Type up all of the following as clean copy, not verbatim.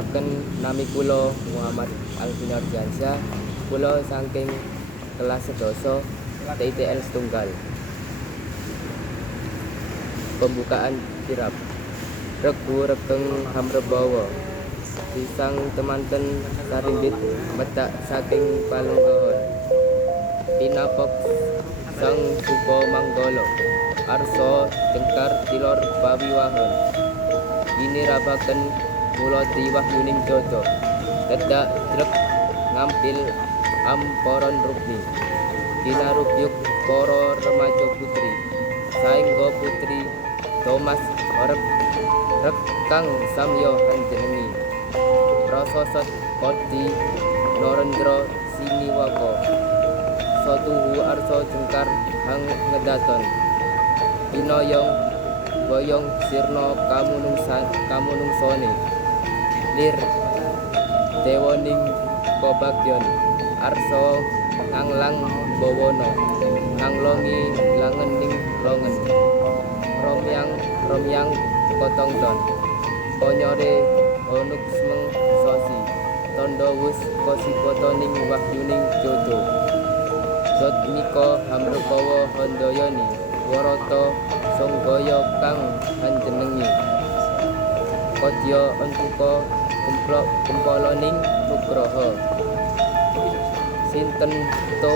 Namaken nami kula Muhammad Alvin Ardiansyah. Kula saking kelas sedoso TITL setunggal. Pembukaan kirab. Regu regeng hamrebawa. Sisang temanten sarimbit metak saking palunggahan. Pinapok sang suba manggala. Arsa cengkar tilor pawiwahan. Ginirabaken mula tiwahyuning dodo. Tedak drek ngampil amporon rukmi. Ginarugyuk para remaja putri. Saengga putri Thomas rekang samya hanjenengi. Prasosot Kodi Narendra Siniwaka. Satuhu arsa jengkar hang ngedaton. Pinoyong boyong sirna kamunungsane. Lir dewaning kobagyon arsa nganglang bawana. Nganglongi langening longen. Romyang kotongdon. Ponyore onuk semeng sosi. Tondo wus kosipotoning wahyuning jodo. Jod mika hamrepawa handayani. Warata songgaya kang hanjenengi. Kodya entuka kempalaning nugraha. Sinten to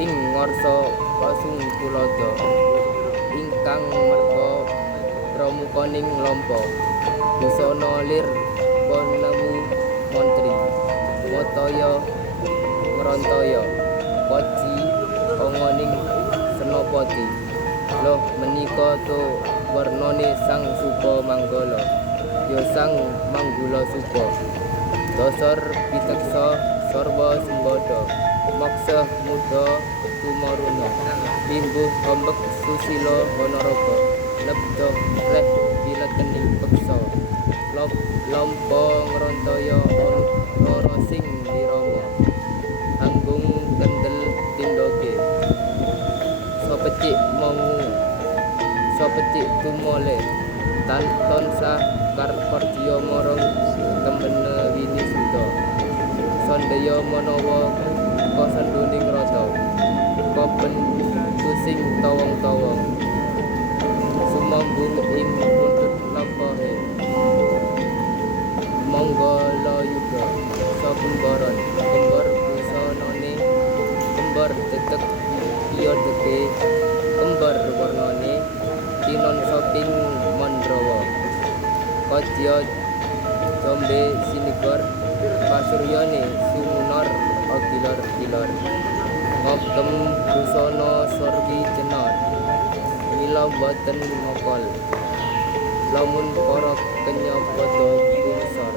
ing ngarsa pasung tulada. Ingkang merga pramukaning lampa. Busana lir panemu montri. Wataya ngrantaya. Koji ongoning senapati. Loh menika to warnane sang suba manggala. Ya sang manggula suba. Dasar piteksa sarwa sembada. Maksa muda tumaruna. Limbuh ombek susila wanaraka. Lebda reh bilekening peksa. Lampa ngrantaya lara sing dirama. Anggung kendel tindoke. Sopecik mongu sopecik tumole tanton sah karpardiya marang tembene wini suda. Sondaya manawa kasanduning rata. Koben tusing tawang-tawang. Sumambung ing puntut lampahe. Manggala yuga sakembaran. Kembar busanane kembar tetek iya deke. Kembar warnane tinon saking mandrawa. Kodya dombe sinigar pasuryane sumunar agilar-gilar. Ngoptem busana sorgi cenar. Mila boten ngokol. Lamun para kenya padha bungsor.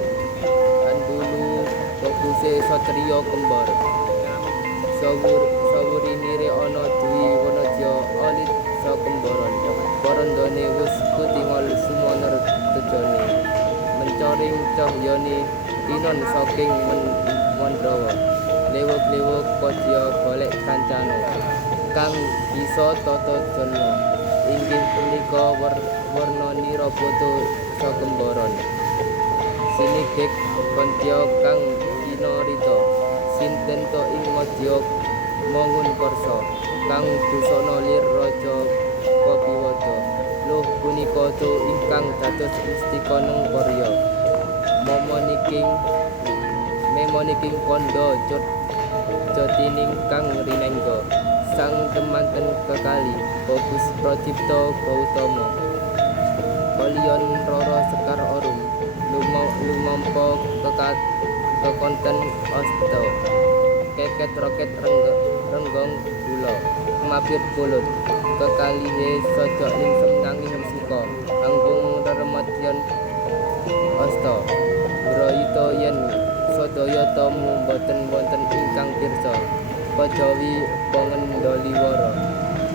Andulu baguse satriya kembar. Sawurinire ana dwi wanadya alit sakembaran. Parandane wis kutingal sumaner tejane. Mencoring cahyane tinon saking mandrawa. Lewek-lewek kodya golek kancane kang bisa tata jana. Inggih punika warnanira poto sakembaran. Sinigek kontya kang kinarita. Sinten to ing madya mangun karsa. Kang busana lir raja Kapiwada. Luh punika to ingkang dados istikaneng karya. Memoniking kandha jotining kang rinengga. Sang temanten kekali Bagus Pradipta Gautama. Kaliyan Rara Sekar Arum lumampa kekonten asta. Keket roket renggang gula. Mapir bulut kekalihe sajak lingsem nanging suka. Anggung reremadyan asta. Brayita yen sadaya tamu boten wonten ingkang pirsa. Pajawi pangendaliwara.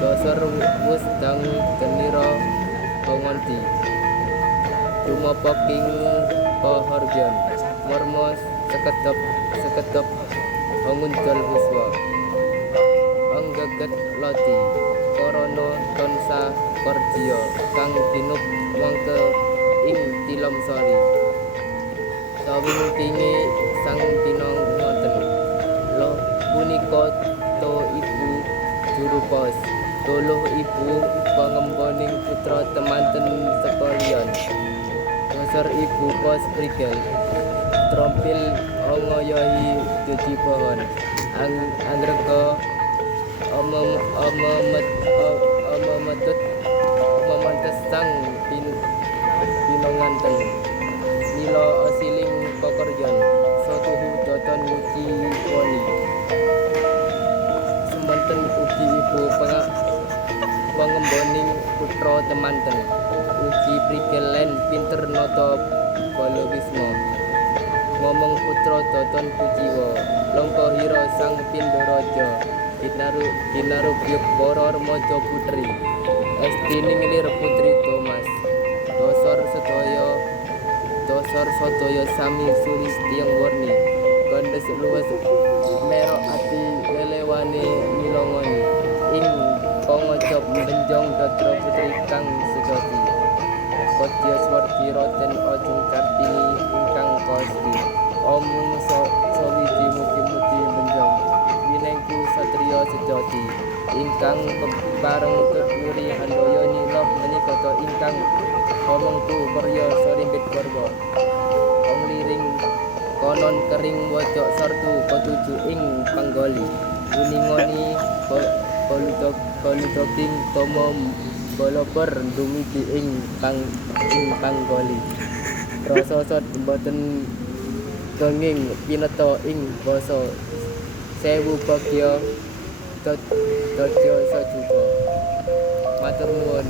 Dasar wus dangu genira panganti. Dumapaking pahargyan. Marma sekedap angunjal huswa. Anggaget lati. Korona tansa kardiya kang dinuk mangke ing tilam sari. Kawingkinge sang pinong ngoten. Loh punika to ibu juru pos. Tuluh ibu pangemboning putra temanten sekalian. Dasar ibu pos prigel. Trompil ngoyohi dadi pohon. Anggreka memetet sang pinonganten. Mila asiling pakaryan satuhu dodon muji wani. Semanten ugi ibu pangemboning putra temanten. Ugi prigel lan pinter nata balawisma. Ngomong putra dodon kuciwa. Langka hira sang Pindaraja. Dinarubyuk para remaja putri. Estining lir putri Thomas. Dosor sedaya sami sulistiyang warni. Kandes luwes merok ati lelewane milongoni. Ing pangajab benjong datra putri kang sejati. Kodya swargi Raden Ajeng Kartini ingkang kosdi. Omung sawiji mugi-mugi benjong. Winengku satriya sejati. Ingkang bareng keduri handaya nilah menika ingkang omongku karya sarimbit garwa. Ong liring konon kering wajak sardu ketujuh ing panggoli. Kuningoni baludoging tomo baloper dumigi ing panggoli. Rasa sot mboten kenging pineta ing basa. Sewu bagya dodya sajuga. Matur nuwun.